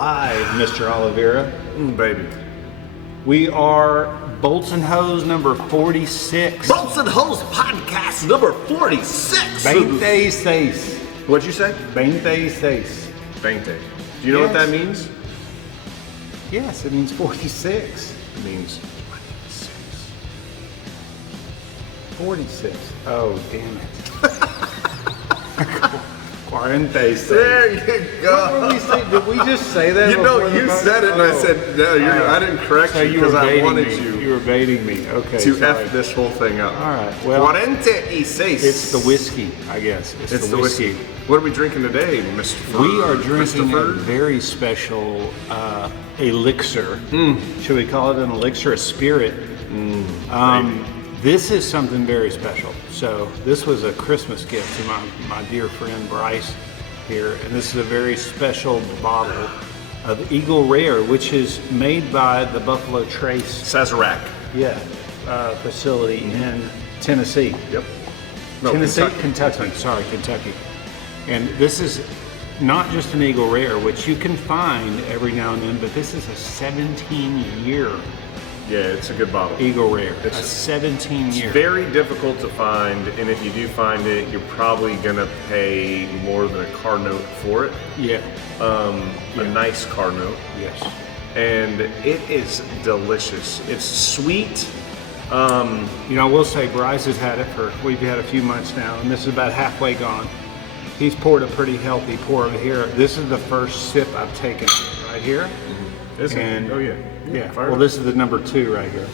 live, Mr. Oliveira. Baby. We are Bolts and Hose number 46. Bolts and Hose podcast number 46. 26. What'd you say? 26. 20. Do you know what that means? Yes, it means 46. It means 46. Oh, damn it. 46. There you go. What were we saying? Did we just say that? You know, you said it and I said, no, I didn't correct so you because I wanted me. you. You were baiting me. Okay. To sorry. F this whole thing up. All right. Well, 46. it's the whiskey, I guess. It's the whiskey. What are we drinking today, Mr. We are drinking a very special elixir. Should we call it an elixir, a spirit? This is something very special. So this was a Christmas gift to my dear friend Bryce here, and this is a very special bottle of Eagle Rare, which is made by the Buffalo Trace Sazerac. Facility in Tennessee. Yep. No, Tennessee, Kentucky. Sorry, Kentucky. And this is not just an Eagle Rare, which you can find every now and then, but this is a 17-year. Yeah, it's a good bottle. Eagle Rare. It's a 17-year. It's very difficult to find, and if you do find it, you're probably gonna pay more than a car note for it. Yeah. A nice car note. Yes. And it is delicious. It's sweet. I will say Bryce has had it we've had a few months now, and this is about halfway gone. He's poured a pretty healthy pour over here. This is the first sip I've taken right here. Is it? Oh yeah. Yeah. Well, this is the number 2 right here.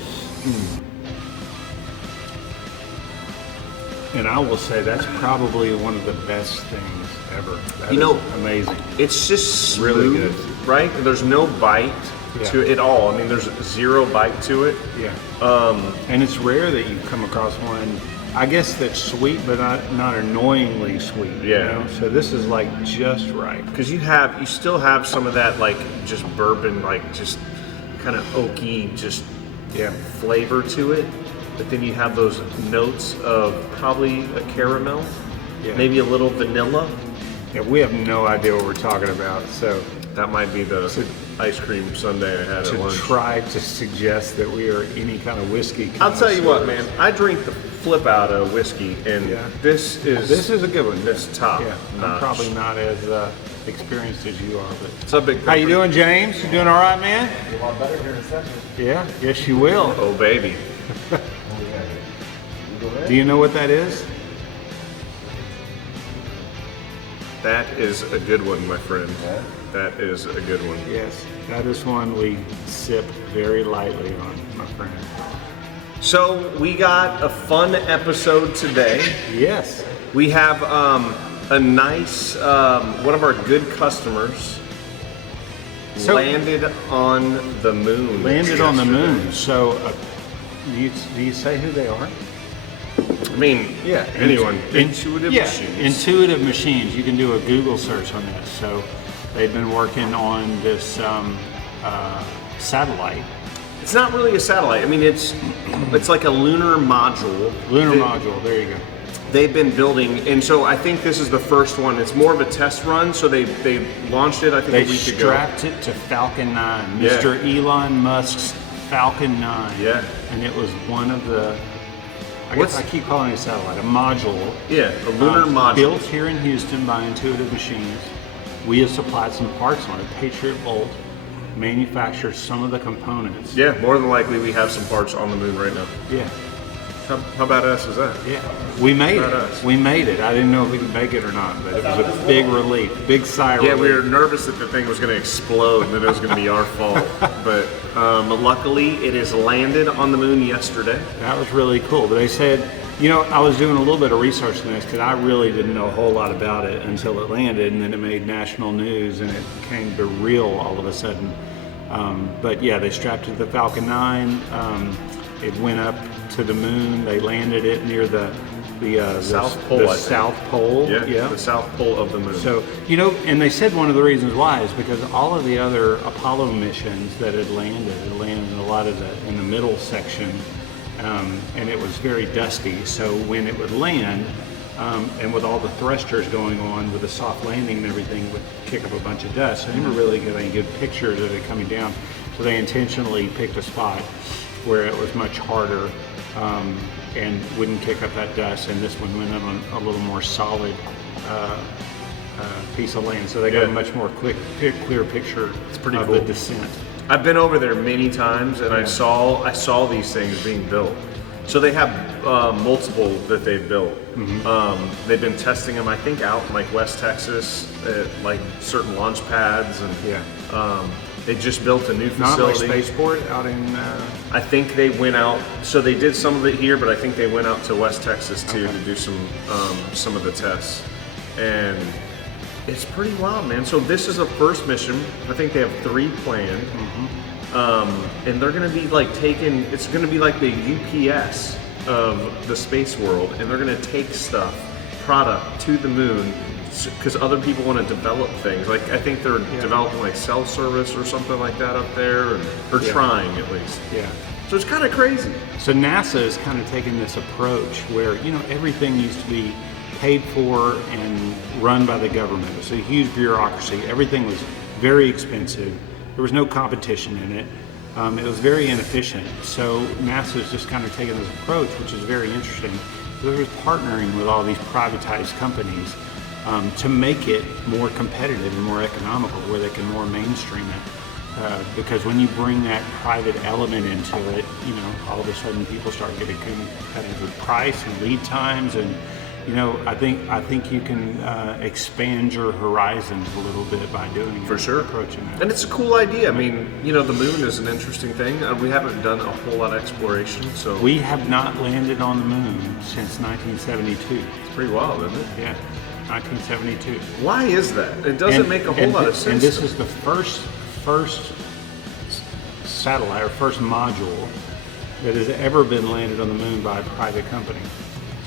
And I will say that's probably one of the best things ever. That is amazing. It's just smooth, really good, right? There's no bite to it at all. I mean, there's zero bite to it. Yeah. And it's rare that you come across one, I guess, that's sweet, but not annoyingly sweet. Yeah. You know? So this is like just right. Because you still have some of that like just bourbon, like just kind of oaky, just flavor to it. But then you have those notes of probably a caramel, maybe a little vanilla. Yeah, we have no idea what we're talking about. So that might be the ice cream sundae I had at lunch. To try to suggest that we are any kind of whiskey connoisseurs. I'll tell you what, man. I drink the flip out of whiskey, and this is a good one. This top. Yeah, I'm probably not as experienced as you are, but it's a big. How you doing, James? You doing all right, man? A lot better here in a second. Yeah. Yes, you will. Oh, baby. Do you know what that is? That is a good one, my friend. Yeah. That is a good one. Yes, that is one we sip very lightly on, my friend. So we got a fun episode today. Yes. We have a nice, one of our good customers landed on the moon. Landed on the moon. So do you say who they are? I mean, anyone. Intuitive Machines. Intuitive Machines. You can do a Google search on this. So they've been working on this satellite. It's not really a satellite. I mean, it's like a lunar module. Module. There you go. They've been building, and so I think this is the first one. It's more of a test run. So they launched it, I think, a week ago. They strapped it to Falcon 9, Mr. Elon Musk's Falcon 9. Yeah. And it was one of the, I guess I keep calling it a satellite, a module. Yeah, a lunar module. Built here in Houston by Intuitive Machines. We have supplied some parts on it. Patriot Bolt manufactures some of the components. Yeah, more than likely we have some parts on the moon right now. Yeah. How badass is that? Yeah. We made it. We made it. I didn't know if we could make it or not, but it was a big relief, big sigh of relief. Yeah, we were nervous that the thing was going to explode and that it was going to be our fault. But luckily, it has landed on the moon yesterday. That was really cool. But they said, I was doing a little bit of research on this because I really didn't know a whole lot about it until it landed, and then it made national news and it became real all of a sudden. But yeah, they strapped it to the Falcon 9. It went up to the moon. They landed it near the South Pole. The South Pole. Yeah, the South Pole of the moon. So, and they said one of the reasons why is because all of the other Apollo missions that had landed a lot of in the middle section, and it was very dusty. So when it would land, and with all the thrusters going on with the soft landing and everything would kick up a bunch of dust. So they never really get any good pictures of it coming down. So they intentionally picked a spot where it was much harder and wouldn't kick up that dust, and this one went on a little more solid piece of land. So they got a much more clear picture of the descent. I've been over there many times, and I saw these things being built. So they have multiple that they've built. They've been testing them, I think, out in like West Texas at like certain launch pads, and they just built a new facility. Not like Spaceport out in. I think they went out. So they did some of it here, but I think they went out to West Texas too to do some of the tests, and it's pretty wild, man. So this is a first mission. I think they have 3 planned. And they're going to be like it's going to be like the UPS of the space world, and they're going to take product to the moon because other people want to develop things. Like I think they're developing like cell service or something like that up there, or trying at least. Yeah. So it's kind of crazy. So NASA is kind of taking this approach where, everything used to be paid for and run by the government. It's a huge bureaucracy. Everything was very expensive. There was no competition in it. It was very inefficient. So NASA is just kind of taking this approach, which is very interesting. They're just partnering with all these privatized companies to make it more competitive and more economical, where they can more mainstream it. Because when you bring that private element into it, all of a sudden people start getting competitive with price and lead times, and I think you can expand your horizons a little bit by doing for sure, approaching that. And it's a cool idea. I mean, the moon is an interesting thing. We haven't done a whole lot of exploration, so we have not landed on the moon since 1972. It's pretty wild, isn't it? Yeah, 1972. Why is that? It doesn't make a whole lot of sense. And this is the first satellite or first module that has ever been landed on the moon by a private company.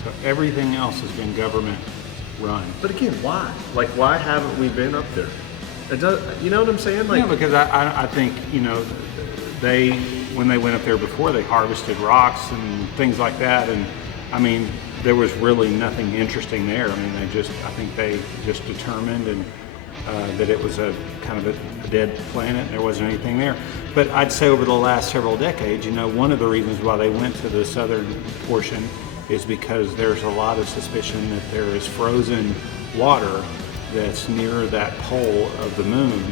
So everything else has been government run. But again, why? Like, why haven't we been up there? It does, you know what I'm saying? Like, because I think, they, when they went up there before, they harvested rocks and things like that. And I mean, there was really nothing interesting there. I mean, I think they just determined that it was a kind of a dead planet and there wasn't anything there. But I'd say over the last several decades, one of the reasons why they went to the southern portion is because there's a lot of suspicion that there is frozen water that's near that pole of the moon.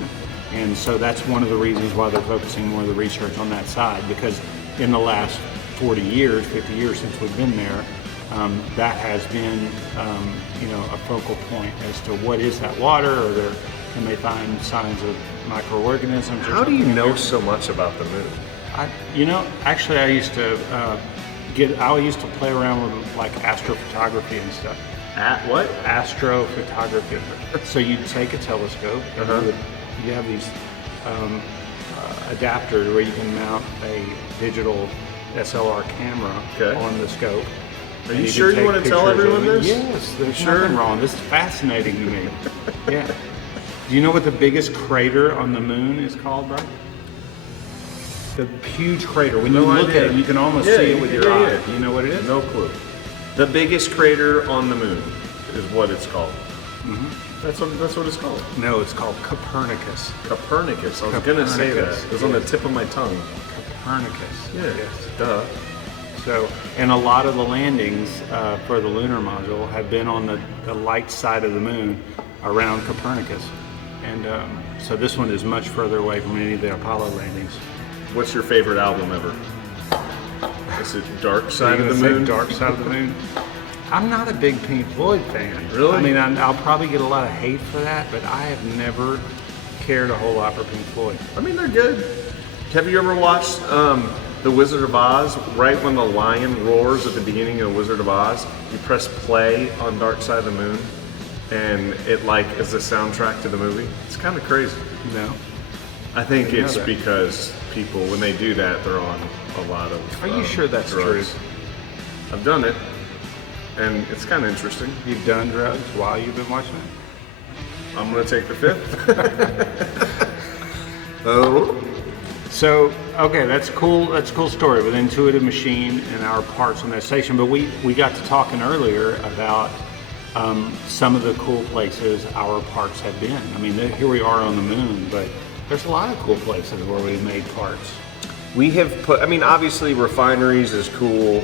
And so that's one of the reasons why they're focusing more of the research on that side, because in the last 40 years, 50 years since we've been there, that has been a focal point as to what is that water, or can they find signs of microorganisms. How do you know so much about the moon? Actually I used to play around with like astrophotography and stuff. What? Astrophotography. So you take a telescope and you have these adapters where you can mount a digital SLR camera on the scope. Are you sure you want to tell everyone this? Yes, there's nothing wrong. This is fascinating to me. Yeah. Do you know what the biggest crater on the moon is called, Brian? The huge crater. When you look at it, you can almost see it with your eye. Yeah. You know what it is? No clue. The biggest crater on the moon is what it's called. That's what it's called. No, it's called Copernicus. Copernicus. I was going to say that. It was on the tip of my tongue. Copernicus. Yeah. Yes. Duh. So, and a lot of the landings for the lunar module have been on the light side of the moon around Copernicus. And so this one is much further away from any of the Apollo landings. What's your favorite album ever? Is it Dark Side of the Moon? Dark Side of the Moon? I'm not a big Pink Floyd fan. Really? I mean, I'll probably get a lot of hate for that, but I have never cared a whole lot for Pink Floyd. I mean, they're good. Have you ever watched The Wizard of Oz? Right when the lion roars at the beginning of The Wizard of Oz, you press play on Dark Side of the Moon, and it is the soundtrack to the movie. It's kind of crazy. No. I think it's because people, when they do that, they're on a lot of Are you sure that's drugs. true? I've done it, and it's kind of interesting. You've done drugs while you've been watching it? I'm going to take the fifth. Oh. So, okay, that's cool. That's a cool story with Intuitive Machine and our parts on that station. But we got to talking earlier about some of the cool places our parts have been. I mean, here we are on the moon, but there's a lot of cool places where we've made parts. We have put, I mean, obviously refineries is cool,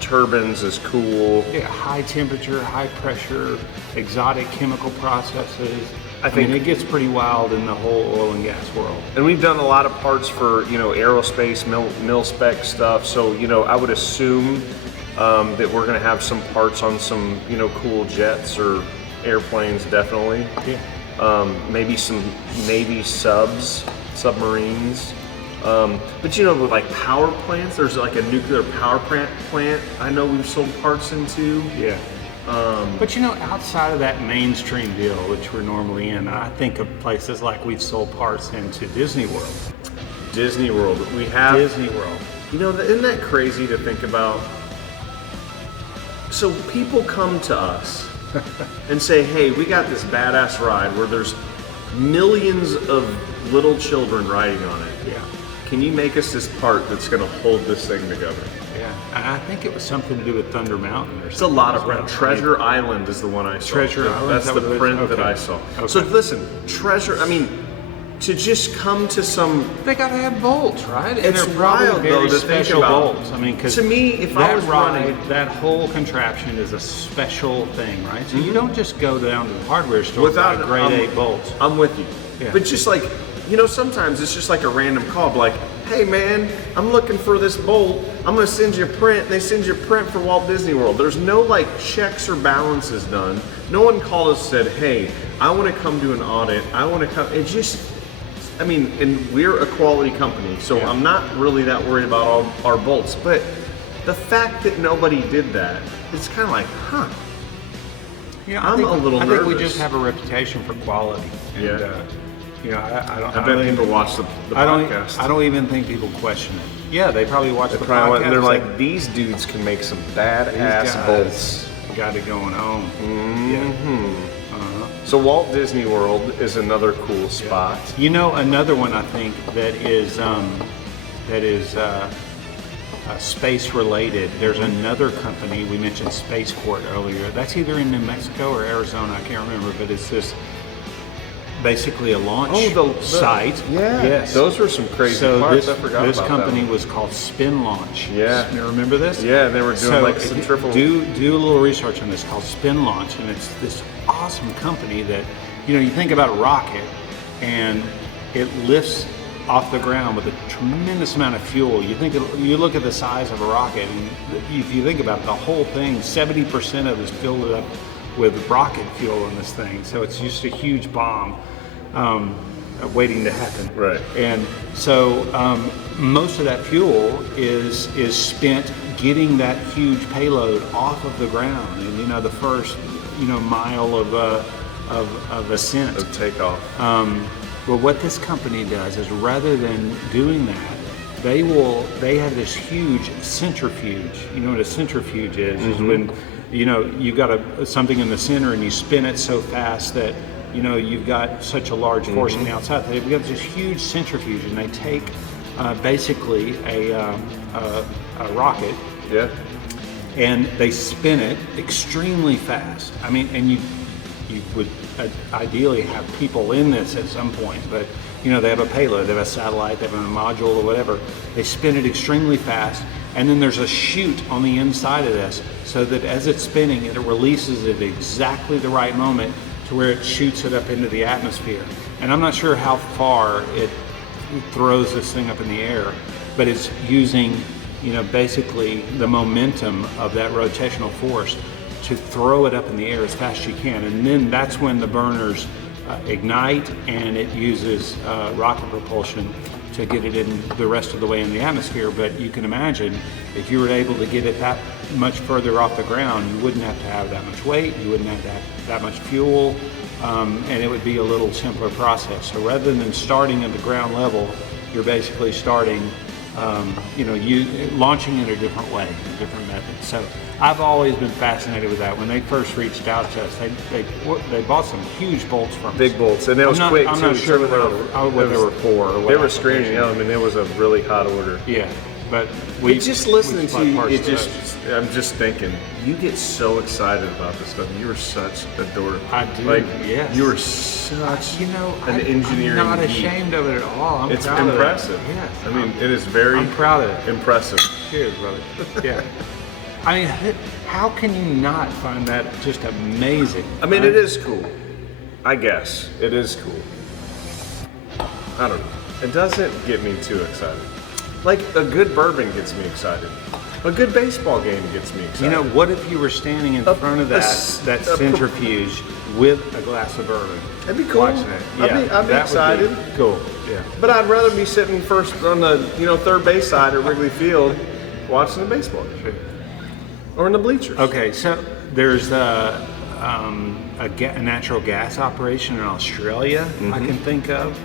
turbines is cool. Yeah, high temperature, high pressure, exotic chemical processes. I mean, it gets pretty wild in the whole oil and gas world. And we've done a lot of parts for, aerospace, mil spec stuff. So, I would assume that we're going to have some parts on some, cool jets or airplanes, definitely. Yeah. Maybe some Navy submarines. But with like power plants, there's like a nuclear power plant I know we've sold parts into. Yeah. But outside of that mainstream deal, which we're normally in, I think of places like we've sold parts into Disney World. Disney World. We have Disney World. Isn't that crazy to think about? So people come to us and say, hey, we got this badass ride where there's millions of little children riding on it. Yeah. Can you make us this part that's going to hold this thing together? Yeah, I think it was something to do with Thunder Mountain or something. It's a lot of print. Treasure Island is the one I saw. Treasure Island? That's the print that I saw. Okay. So listen, to just come to some... They got to have bolts, right? And it's they're probably wild, very though, to special think about. bolts. I mean, because to me, if I was running... that whole contraption is a special thing, right? So you don't just go down to the hardware store without grade A bolts. I'm with you. Yeah. But just like, sometimes it's just like a random call, like, hey man, I'm looking for this bolt. I'm gonna send you a print. And they send you a print for Walt Disney World. There's no like checks or balances done. No one called us and said, hey, I want to come do an audit. I want to come. It just, and we're a quality company, so I'm not really that worried about all our bolts. But the fact that nobody did that, it's kind of like, huh. I'm a little nervous. I think we just have a reputation for quality. And, I bet people watch the podcast. I don't even think people question it. Yeah, they probably watch the podcast. And they're like, these dudes can make some badass bolts. Got it going on. Mm-hmm. Yeah. Uh-huh. So Walt Disney World is another cool spot. Another one I think that is space related. There's another company, we mentioned Spaceport earlier. That's either in New Mexico or Arizona, I can't remember, but it's this basically a launch site. Yeah, yes. Those were some crazy parts. I forgot about that. This company was called Spin Launch. Yeah. You remember this? Yeah, they were doing centrifugal. Do a little research on this, called Spin Launch, and it's this awesome company that, you think about a rocket and it lifts off the ground with a tremendous amount of fuel. You look at the size of a rocket, and if you think about it, the whole thing, 70% of it is filled up with rocket fuel in this thing. So it's just a huge bomb waiting to happen. Right. And so most of that fuel is spent getting that huge payload off of the ground, and the first mile of ascent, of takeoff. Well, what this company does is, rather than doing that, they have this huge centrifuge. You know what a centrifuge is? Mm-hmm. Is when you've got something in the center and you spin it so fast that you've got such a large force on the outside. They've got this huge centrifuge, and they take basically a rocket. Yeah. And they spin it extremely fast. I mean, and you would ideally have people in this at some point, but they have a payload, they have a satellite, they have a module or whatever. They spin it extremely fast, and then there's a chute on the inside of this, so that as it's spinning, it releases it at exactly the right moment to where it shoots it up into the atmosphere. And I'm not sure how far it throws this thing up in the air, but it's using basically the momentum of that rotational force to throw it up in the air as fast as you can. And then that's when the burners ignite, and it uses rocket propulsion to get it in the rest of the way in the atmosphere. But you can imagine, if you were able to get it that much further off the ground, you wouldn't have to have that much weight, you wouldn't have to have that much fuel, and it would be a little simpler process. So rather than starting at the ground level, you're basically starting launching in a different way, a different method. So I've always been fascinated with that. When they first reached out to us, they bought some huge bolts from us. Big bolts, and it was quick too. I'm not sure what they were for. They were screaming. It was a really hot order. Yeah. But just listening to you, parts it to just, those. I'm just thinking, you get so excited about this stuff. You are such a dork. I do, Like, yes. you are such an I'm engineering not geek. ashamed of it at all. It's proud impressive. Of it. Yes. I mean, it is very I'm proud of it. impressive. Cheers, brother. Yeah. I mean, how can you not find that just amazing? I mean, it is cool. I guess. It is cool. I don't know. It doesn't get me too excited. Like, a good bourbon gets me excited. A good baseball game gets me excited. You know, what if you were standing in front of that centrifuge with a glass of bourbon? That'd be cool. Watching it. Yeah, I'd be that excited. would be cool. Yeah. But I'd rather be sitting first on the third base side at Wrigley Field watching the baseball game. Sure. Or in the bleachers. Okay, so there's a natural gas operation in Australia I can think of.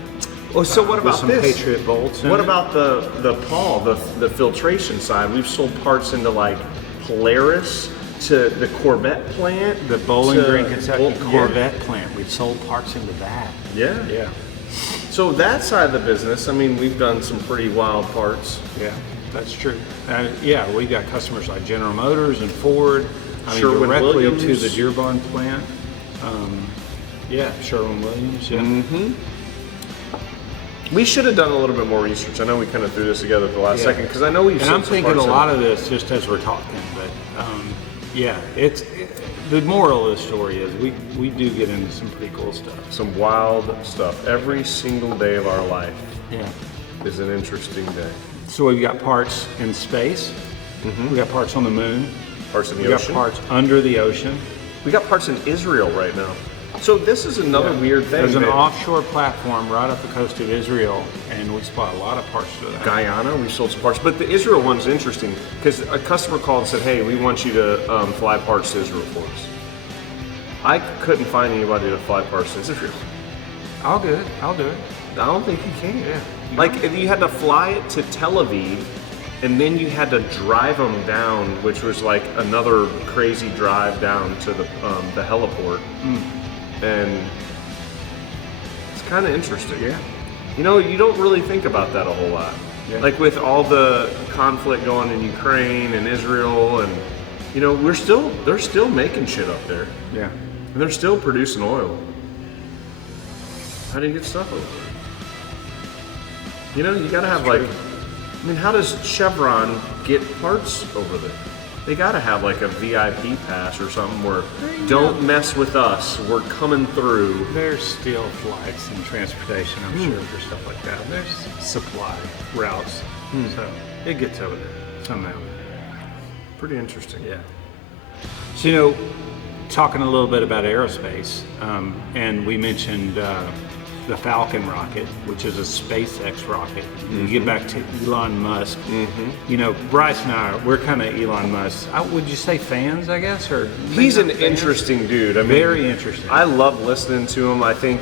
Oh, so what about some this? Patriot Bolts in What it. about the Paul, the filtration side? We've sold parts into like Polaris, to the Corvette plant, The Bowling to Green, Kentucky yeah. Corvette plant. We've sold parts into that. Yeah. Yeah. So that side of the business, I mean, we've done some pretty wild parts. Yeah, that's true. Yeah, we got customers like General Motors and Ford. I mean, directly Sherwin-Williams. to the Dearborn plant. Yeah, Sherwin-Williams. Yeah. Mm-hmm. We should have done a little bit more research. I know we kind of threw this together at the last second because I know we've. And I'm thinking a lot of this just as we're talking, but yeah, the moral of the story is we do get into some pretty cool stuff. Some wild stuff. Every single day of our life Yeah. is an interesting day. So we've got parts in space. We got parts on the moon. Parts in the We ocean. got parts under the ocean. We got parts in Israel right now. So this is another weird thing. There's an that offshore platform right off the coast of Israel, and we supply a lot of parts to that. Guyana, we sold some parts, but the Israel one's interesting because a customer called and said, "Hey, we want you to fly parts to Israel for us." I couldn't find anybody to fly parts to Israel. I'll do it. I'll do it. I don't think you can. Yeah. Like if you had to fly it to Tel Aviv, and then you had to drive them down, which was like another crazy drive down to the heliport. And it's kind of interesting. Yeah. You know, you don't really think about that a whole lot. Yeah. Like with all the conflict going in Ukraine and Israel, and you know, they're still making shit up there, Yeah. and they're still producing oil. How do you get stuff over there? You know, you gotta have like, I mean, how does Chevron get parts over there? They gotta have like a VIP pass or something where don't mess with us, we're coming through. There's still flights and transportation, I'm sure, for stuff like that. There's supply routes. So it gets over there somehow. Pretty interesting. Yeah. So, you know, talking a little bit about aerospace, and we mentioned the Falcon rocket, which is a SpaceX rocket. You get back to Elon Musk. You know, Bryce and I, we're kind of Elon Musk. Would you say fans, I guess? Or He's an maybe not fans? interesting dude. I mean, Very interesting. I love listening to him. I think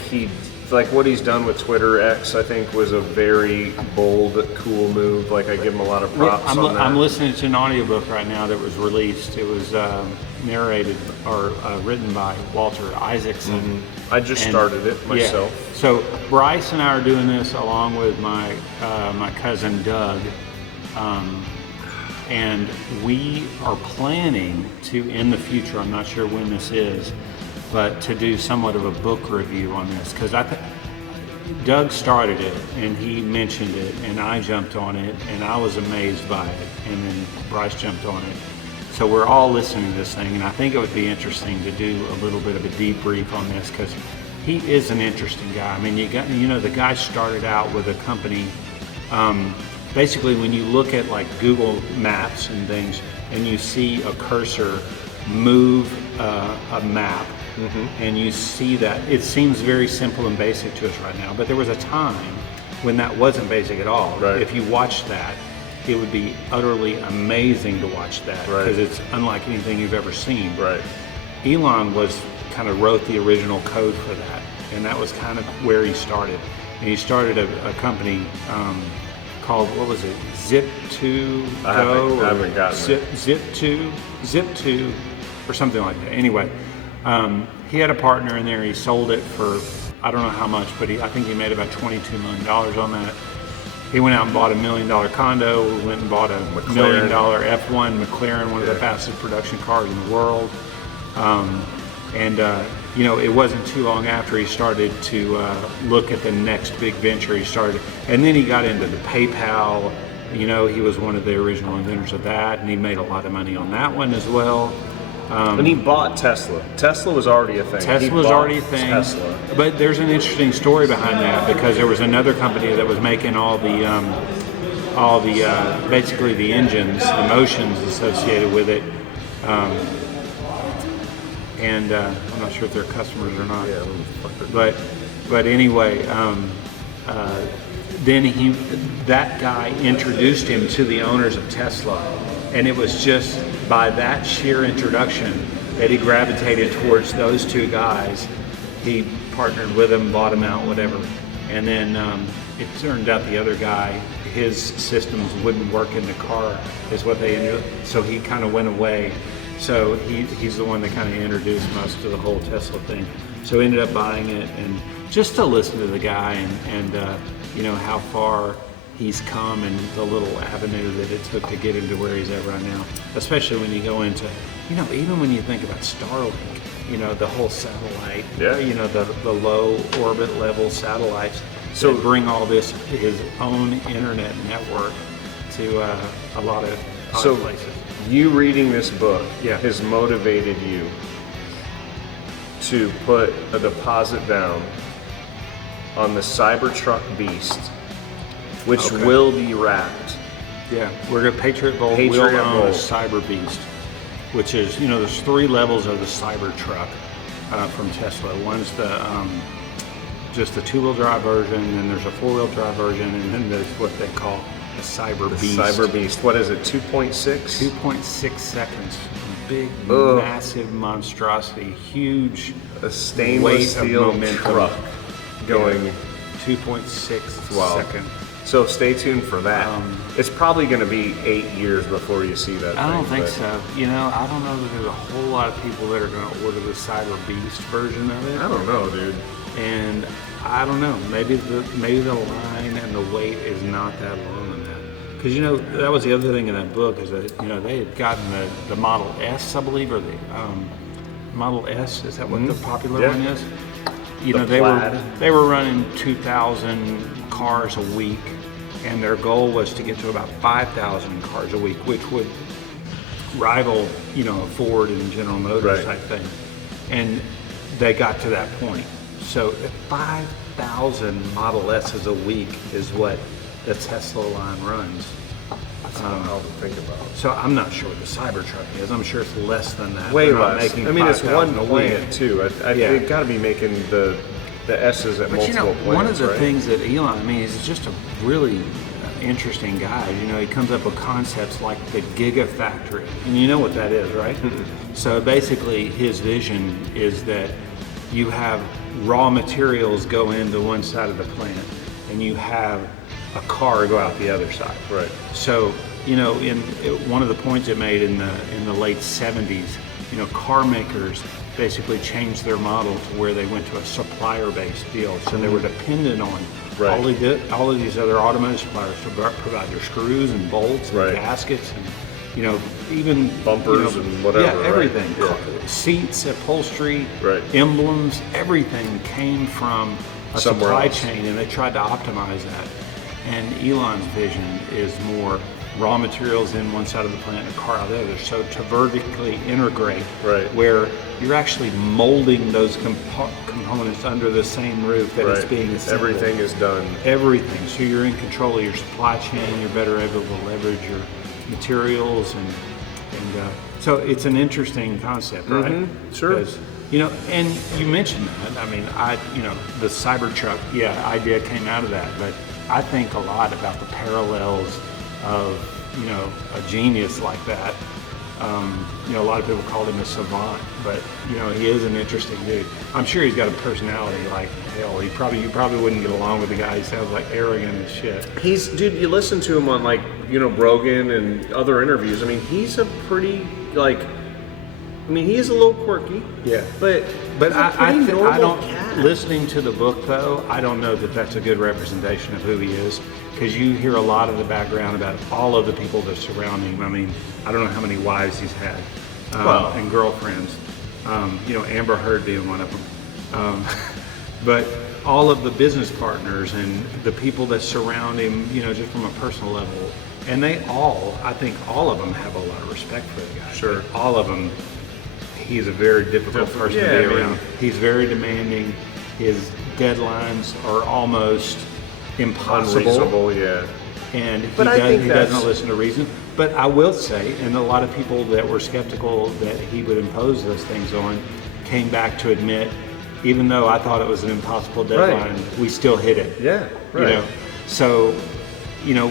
like what he's done with Twitter X, I think was a very bold, cool move. Like I give him a lot of props on that. I'm listening to an audiobook right now that was released. It was narrated or written by Walter Isaacson. I just started it myself. Yeah. So Bryce and I are doing this along with my cousin Doug, and we are planning to, in the future, I'm not sure when this is, but to do somewhat of a book review on this, because Doug started it and he mentioned it and I jumped on it and I was amazed by it, and then Bryce jumped on it. So we're all listening to this thing, and I think it would be interesting to do a little bit of a debrief on this because he is an interesting guy. I mean, the guy started out with a company. Basically, when you look at like Google Maps and things, and you see a cursor move a map, and you see that, it seems very simple and basic to us right now. But there was a time when that wasn't basic at all. Right. If you watched that, it would be utterly amazing to watch that because it's unlike anything you've ever seen. Right. Elon wrote the original code for that, and that was kind of where he started. And he started a company called, what was it, Zip2 Go? I haven't gotten it. Zip2 or something like that. Anyway, he had a partner in there. He sold it for I don't know how much, but I think he made about $22 million on that. He went out and bought $1 million condo, went and bought a $1 million F1 McLaren, one of the fastest production cars in the world. You know, it wasn't too long after he started to look at the next big venture. And then he got into the PayPal. You know, he was one of the original inventors of that, and he made a lot of money on that one as well. And he bought Tesla. Tesla was already a thing. Tesla was already a thing. Tesla. But there's an interesting story behind that, because there was another company that was making all the basically the engines, the motions associated with it. I'm not sure if they're customers or not. Yeah, but anyway, then that guy introduced him to the owners of Tesla, and it was just by that sheer introduction that he gravitated towards those two guys. He partnered with them, bought them out, whatever, and then it turned out the other guy, his systems wouldn't work in the car, is what they ended up. So he kind of went away. So he's the one that kind of introduced most of the whole Tesla thing. So ended up buying it, and just to listen to the guy and you know, how far he's come and the little avenue that it took to get him to where he's at right now. Especially when you go into, you know, even when you think about Starlink, you know, the whole satellite, you know, the low orbit level satellites. So bring all this, his own internet network to a lot of other places. You reading this book has motivated you to put a deposit down on the Cybertruck Beast, which will be wrapped. Yeah, we're going to Patriot Bolt. We'll own a Cyber Beast, which is, you know, there's 3 levels of the Cybertruck from Tesla. One's the just the 2-wheel drive version, and then there's a 4-wheel drive version, and then there's what they call the Cyber Beast. Cyber Beast. What is it? 2.6? 2.6 seconds. Big, massive monstrosity, huge. A stainless steel truck going 2.6 seconds. So stay tuned for that. It's probably going to be 8 years before you see that. I don't think so. You know, I don't know that there's a whole lot of people that are going to order the Cyber Beast version of it. I don't know, dude. And I don't know. Maybe the line and the wait is not that long in that. Because, you know, that was the other thing in that book, is that, you know, they had gotten the Model S, I believe, or the Model S. Is that what the popular one is? You know, they were running 2,000 cars a week, and their goal was to get to about 5,000 cars a week, which would rival, you know, a Ford and General Motors type thing. And they got to that point. So 5,000 Model S's a week is what the Tesla line runs. That's how to think about it. So I'm not sure what the Cybertruck is. I'm sure it's less than that. Way less. I mean, it's one a plant week. too. They've got to be making the S's at multiple plants. One of the things that Elon, I mean, he's just a really interesting guy. You know, he comes up with concepts like the Gigafactory, and you know what that is, right? So basically, his vision is that you have raw materials go into one side of the plant, and you have a car go out the other side. Right. So, you know, one of the points it made in the late 70s, you know, car makers basically changed their model to where they went to a supplier-based deal. So they were dependent on all of these other automotive suppliers to provide their screws and bolts and gaskets and, you know, even bumpers and whatever. Yeah, everything. Yeah. Seats, upholstery, emblems, everything came from a supply chain, and they tried to optimize that. And Elon's vision is more raw materials in one side of the plant and a car out the other. So to vertically integrate, where you're actually molding those components under the same roof that it's being assembled. Everything is done. Everything. So you're in control of your supply chain. You're better able to leverage your materials, and so it's an interesting concept, right? Sure. Because, you know, and you mentioned that. I mean, the Cybertruck, idea came out of that, but I think a lot about the parallels of, you know, a genius like that. You know, a lot of people called him a savant, but, you know, he is an interesting dude. I'm sure he's got a personality like hell. You probably wouldn't get along with the guy. He sounds like arrogant as shit. Dude, you listen to him on, like, you know, Rogan and other interviews. I mean, he's a pretty, like, I mean, he is a little quirky. Yeah. But I normal don't. cat. Listening to the book though, I don't know that that's a good representation of who he is, because you hear a lot of the background about all of the people that surround him. I mean, I don't know how many wives he's had and girlfriends. Amber Heard being one of them. But all of the business partners and the people that surround him, just from a personal level, and I think all of them have a lot of respect for the guy. Sure. All of them. He's a very difficult person to be around. He's very demanding. His deadlines are almost impossible. Unreasonable, yeah. And he that's doesn't listen to reason. But I will say, and a lot of people that were skeptical that he would impose those things on came back to admit, even though I thought it was an impossible deadline, we still hit it. Yeah, right. So,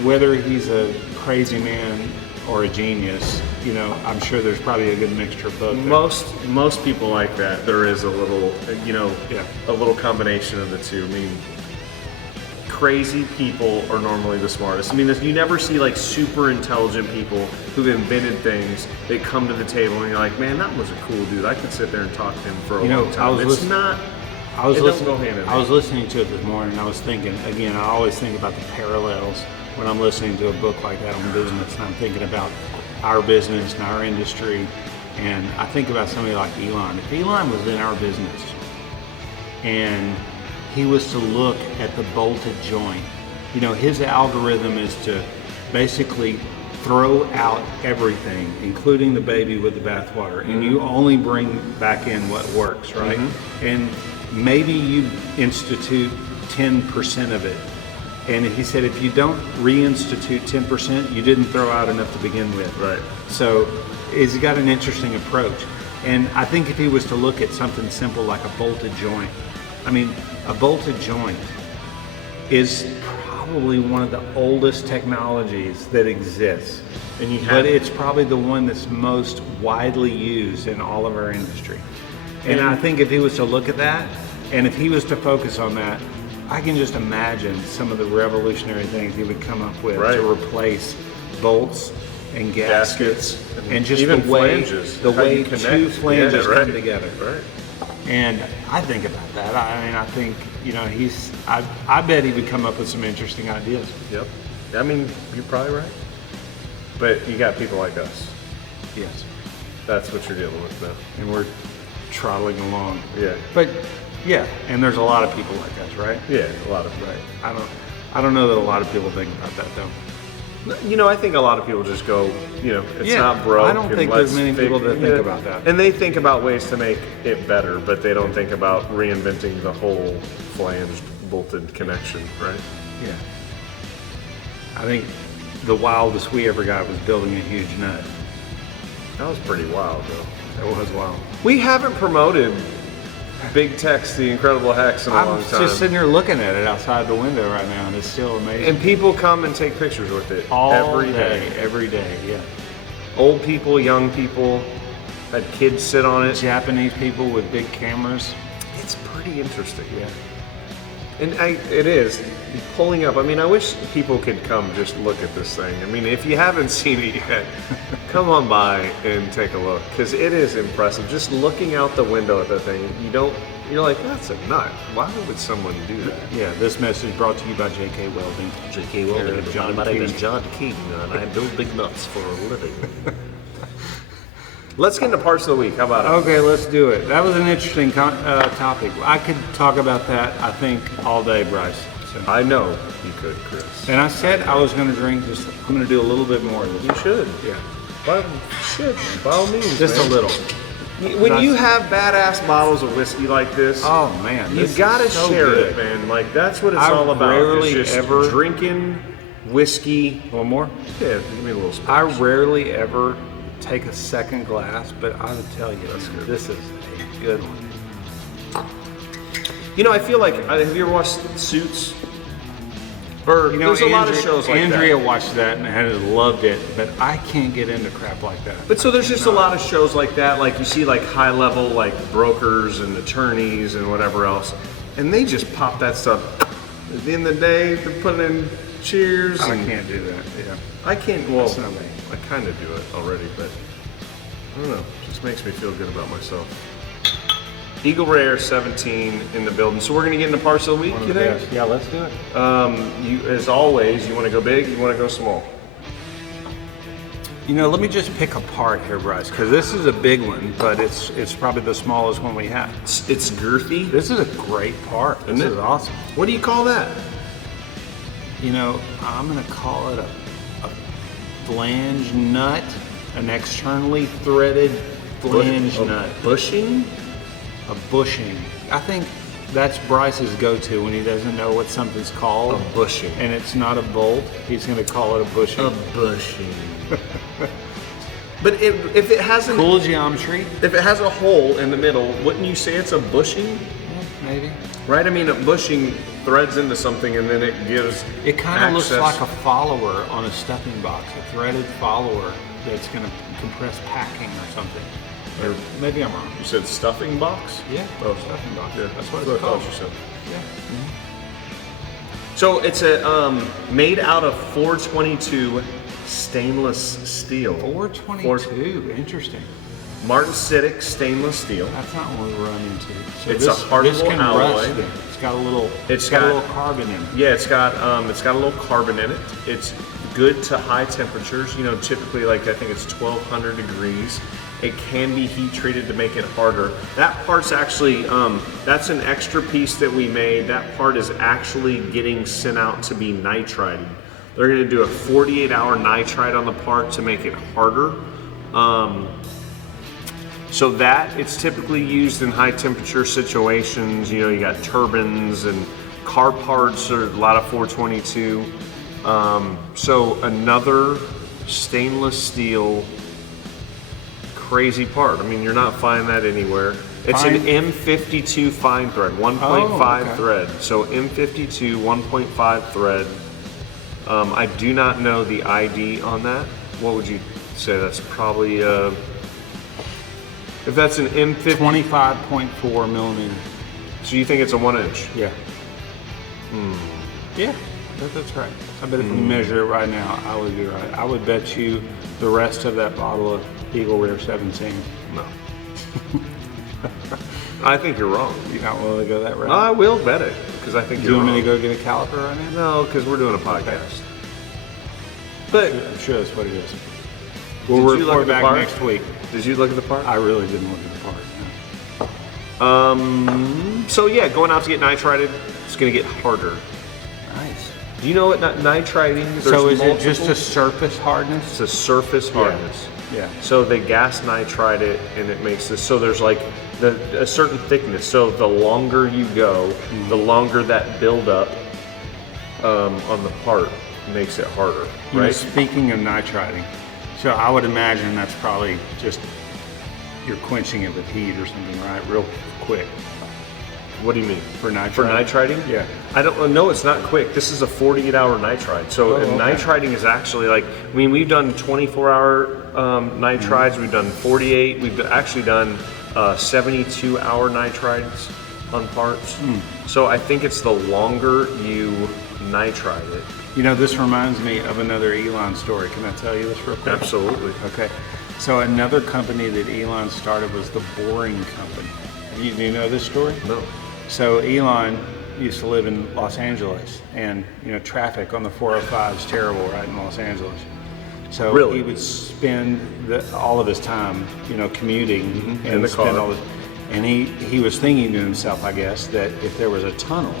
whether he's a crazy man or a genius, I'm sure there's probably a good mixture of both. Most people like that. There is a little, a little combination of the two. I mean, crazy people are normally the smartest. I mean, you never see like super intelligent people who've invented things. They come to the table and you're like, man, that was a cool dude. I could sit there and talk to him for a long time. It doesn't go hand in hand. I was listening to it this morning. I was thinking, again, I always think about the parallels when I'm listening to a book like that on business, and I'm thinking about our business and our industry, and I think about somebody like Elon. If Elon was in our business and he was to look at the bolted joint, his algorithm is to basically throw out everything, including the baby with the bathwater, and you only bring back in what works, right? And maybe you institute 10% of it. And he said, if you don't reinstitute 10%, you didn't throw out enough to begin with. Right. So he's got an interesting approach. And I think if he was to look at something simple like a bolted joint, a bolted joint is probably one of the oldest technologies that exists. But it's probably the one that's most widely used in all of our industry. And I think if he was to look at that, and if he was to focus on that, I can just imagine some of the revolutionary things he would come up with to replace bolts and gaskets and just even the way flanges, the way two flanges come together. Right. And I think about that. I think I bet he would come up with some interesting ideas. Yep. You're probably right. But you got people like us. Yes. That's what you're dealing with now. And we're trottling along. Yeah. But yeah, and there's a lot of people like us, right? Yeah, a lot of people. Right. I don't know that a lot of people think about that though. I think a lot of people just go, it's not broke. I don't think there's many people that think about that. And they think about ways to make it better, but they don't think about reinventing the whole flanged bolted connection, right? Yeah. I think the wildest we ever got was building a huge nut. That was pretty wild, though. That was wild. We haven't promoted Big Tex, the Incredible Hex, in a long time. I'm just sitting here looking at it outside the window right now, and it's still amazing. And people come and take pictures with it every day. Yeah. Old people, young people, had kids sit on it. Japanese people with big cameras. It's pretty interesting. Yeah. And it is. Pulling up, I wish people could come just look at this thing. If you haven't seen it yet, come on by and take a look, because it is impressive. Just looking out the window at the thing, you're like, that's a nut. Why would someone do that? Yeah, this message brought to you by J.K. Welding. J.K. Welding. My name is John King, and I build big nuts for a living. Let's get into parts of the week. How about it? Okay, let's do it. That was an interesting topic. I could talk about that, I think, all day, Bryce. So. I know you could, Chris. And I said I was going to drink I'm going to do a little bit more of this. You should. Yeah. By all means, just man. a little. When you have badass bottles of whiskey like this, oh man, you gotta share it, man. Like that's what it's all about. Rarely it's just ever drinking whiskey. One more? Yeah, give me a little. I rarely ever take a second glass, but I'll tell you, this is a good one. I feel like, have you ever watched Suits? Or there's a lot of shows like Andrea that. watched that and had loved it, but I can't get into crap like that. But so there's just a lot of shows like that, like you see like high level like brokers and attorneys and whatever else, and they just pop that stuff. At the end of the day, they're putting in cheers. I can't do that. Yeah. I can't. Well, That's not me. I kind of do it already, but I don't know. This makes me feel good about myself. Eagle Rare 17 in the building. So we're gonna get into parts of the week, you think? Yeah, let's do it. You, as always, you want to go big, you want to go small. You know, let me just pick a part here, Bryce, because this is a big one, but it's probably the smallest one we have. It's girthy. This is a great part. This is awesome. What do you call that? You know, I'm gonna call it a flange nut, an externally threaded flange nut. Bushing? A bushing. I think that's Bryce's go-to when he doesn't know what something's called. A bushing. And it's not a bolt. He's going to call it a bushing. A bushing. But if it has cool geometry. If it has a hole in the middle, wouldn't you say it's a bushing? Yeah, maybe. Right? I mean, a bushing threads into something and then it gives It kind of looks like a follower on a stuffing box, a threaded follower that's going to compress packing or something. Or maybe I'm wrong. You said stuffing box? Yeah. Oh, stuffing box. Yeah, That's what it's called. You said. Yeah. Mm-hmm. So it's a made out of 422 stainless steel. 422. Interesting. Martin Siddick stainless steel. That's not what we run into. So It's a hardenable alloy. Rust. It's got a little. It's got a got- little carbon in it. Yeah, it's got a little carbon in it. It's good to high temperatures. You know, typically like I think it's 1200 degrees. It can be heat treated to make it harder. That part's actually that's an extra piece that we made. That part is actually getting sent out to be nitrided. They're going to do a 48-hour nitride on the part to make it harder. So that it's typically used in high temperature situations. You know, you got turbines and car parts are a lot of 422. So another stainless steel crazy part. I mean, you're not finding that anywhere. It's an M52 fine thread, 1.5 thread. So M52 1.5 thread. I do not know the ID on that. What would you say? That's probably if that's an M50. 25.4 millimeter. So you think it's a 1 inch? Yeah. Yeah, that's right. I bet if we measure it right now, I would be right. I would bet you the rest of that bottle of Eagle Rare 17. No. I think you're wrong. You're not willing to go that route? I will bet it because I think Do you're you want wrong. me to go get a caliper right now? No, because we're doing a podcast. But I'm sure that's what it is. Did We'll you look report at the back part? next week. Did you look at the part? I really didn't look at the part. No. So yeah, going out to get nitrided, it's going to get harder. Nice. Do you know what nitriding? So is there's it just a multiple- surface hardness? It's a surface hardness. Yeah. So they gas nitride it, and it makes this. So there's like a certain thickness. So the longer you go, the longer that buildup on the part makes it harder, You know, right? speaking of nitriding, so I would imagine that's probably just you're quenching it with heat or something, right? Real quick What do you mean? for nitriding. For nitriding? Yeah. I don't know. It's not quick. This is a 48-hour nitride. So Oh, okay. nitriding is actually like, I mean, we've done 24-hour nitrides. We've done 48. We've actually done 72-hour nitrides on parts. So I think it's the longer you nitride it. You know, this reminds me of another Elon story. Can I tell you this real quick? Absolutely. Okay. So another company that Elon started was the Boring Company. Do you know this story? No. So Elon used to live in Los Angeles, and you know traffic on the 405 is terrible, right, in Los Angeles. So Really? he would spend all of his time, you know, commuting and In the spend car. all this. And he was thinking to himself, I guess, that if there was a tunnel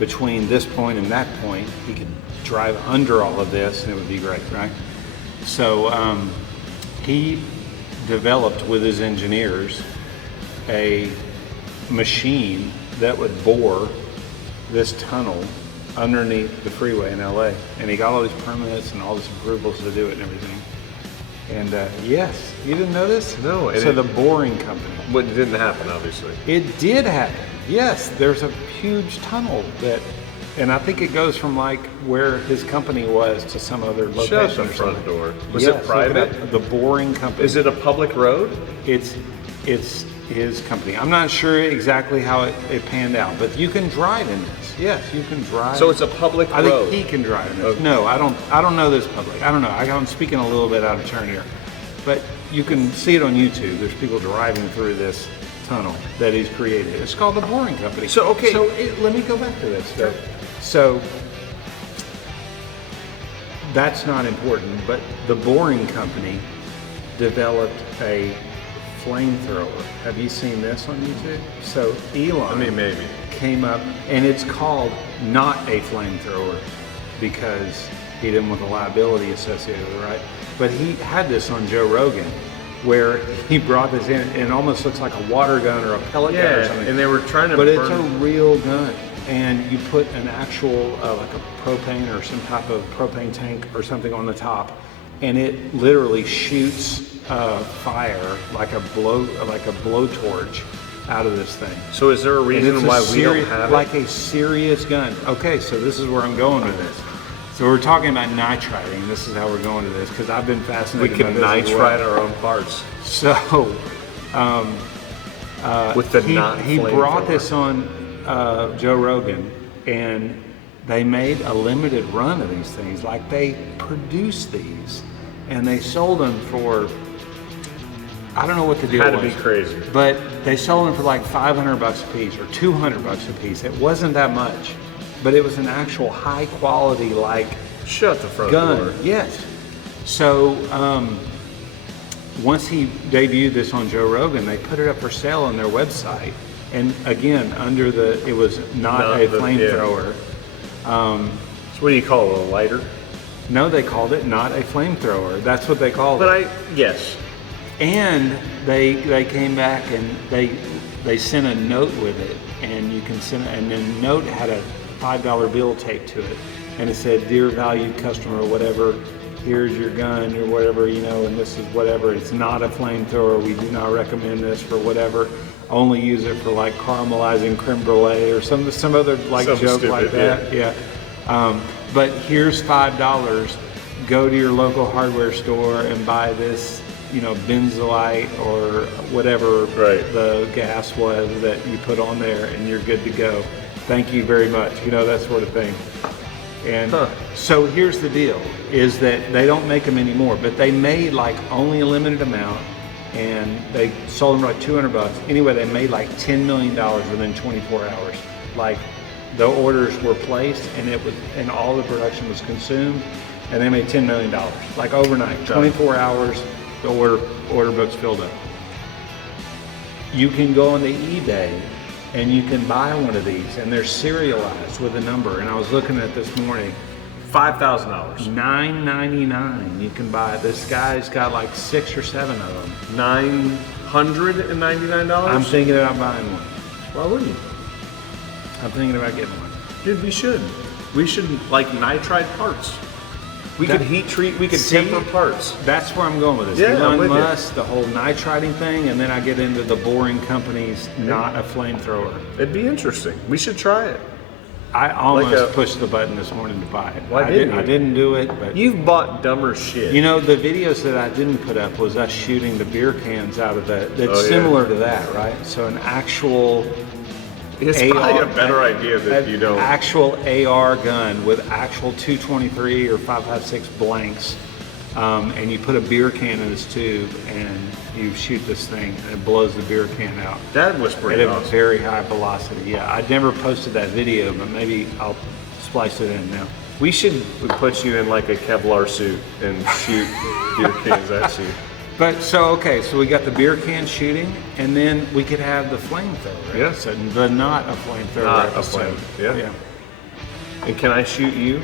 between this point and that point, he could drive under all of this, and it would be great, right? So he developed with his engineers a machine that would bore this tunnel underneath the freeway in LA, and he got all these permits and all these approvals to do it and everything. And yes, you didn't know this? No, and So it- the Boring Company. But it didn't happen, obviously. It did happen. Yes, there's a huge tunnel that, and I think it goes from like where his company was to some other location. Shut the or front something. door. Was Yes, it look private? it up. The Boring Company. Is it a public road? It's his company. I'm not sure exactly how it panned out, but you can drive in this. Yes, you can drive. So it's a public I road. think he can drive in this. Okay. No, I don't know this public. I don't know. I'm speaking a little bit out of turn here, but you can see it on YouTube. There's people driving through this tunnel that he's created. It's called the Boring Company. So, okay. So let me go back to this. Sure. So that's not important, but the Boring Company developed a flamethrower. Have you seen this on YouTube? So Elon maybe. came up, and it's called not a flamethrower because he didn't want the liability associated with it, right? But he had this on Joe Rogan, where he brought this in, and it almost looks like a water gun or a pellet gun or something. And they were trying to But burn. it's a real gun, and you put an actual, like a propane or some type of propane tank or something on the top, and it literally shoots fire like a blowtorch out of this thing. So is there a And reason it's why we don't have like a serious gun. Okay, so this is where I'm going with this. So we're talking about nitriting. This is how we're going to this because I've been We fascinated. can by this as well. nitrite our own parts So with the he brought this on Joe Rogan, and they made a limited run of these things. Like they produced these, and they sold them for, I don't know what the deal was. Had to be crazy. But they sold them for like $500 a piece or $200 a piece. It wasn't that much, but it was an actual high quality like Shut the front gun. door. Yes. So once he debuted this on Joe Rogan, they put it up for sale on their website, and again it was not a flamethrower. So what do you call it? A lighter? No, they called it not a flametthrower. That's what they called it. Yes. And they came back and they sent a note with it, and you can send it, and the note had a $5 bill taped to it, and it said, "Dear valued customer," whatever, "here's your gun," or whatever, and this is whatever. It's not a flamethrower. We do not recommend this for whatever. Only use it for like caramelizing creme brulee or some other like Something joke stupid, like that. Yeah. But here's $5. Go to your local hardware store and buy this, benzolite or whatever the gas was that you put on there, and you're good to go. Thank you very much. That sort of thing. And so here's the deal, is that they don't make them anymore, but they made like only a limited amount, and they sold them for like $200. Anyway, they made like $10 million within 24 hours. Like the orders were placed, and all the production was consumed, and they made $10 million, like overnight, 24 hours, the order books filled up. You can go on the eBay and you can buy one of these, and they're serialized with a number. And I was looking at this morning, $5,000. $9.99. You can buy it. This guy's got like 6 or 7 of them. $999? I'm thinking about buying one. Why wouldn't you? I'm thinking about getting one. Dude, we should. We should like nitride parts. We could heat treat, we could temper parts. That's where I'm going with this. Yeah, I'm Elon with you. Musk, the whole nitriting thing, and then I get into the Boring Company's not a flamethrower. It'd be interesting. We should try it. I almost pushed the button this morning to buy it. Why didn't you? I didn't do it, but You've bought dumber shit. the videos that I didn't put up was us shooting the beer cans out of that. That's similar to that, right? So an actual it's probably a better idea that you don't. Actual AR gun with actual 223 or 5.56 blanks, and you put a beer can in this tube, and you shoot this thing, and it blows the beer can out. That was pretty At a awesome. very high velocity. Yeah, I never posted that video, but maybe I'll splice it in now. We put you in like a Kevlar suit and shoot beer cans at you. But so we got the beer can shooting, and then we could have the flamethrower. Yeah. So the not a flamethrower Not a episode. flame. Yeah. And can I shoot you?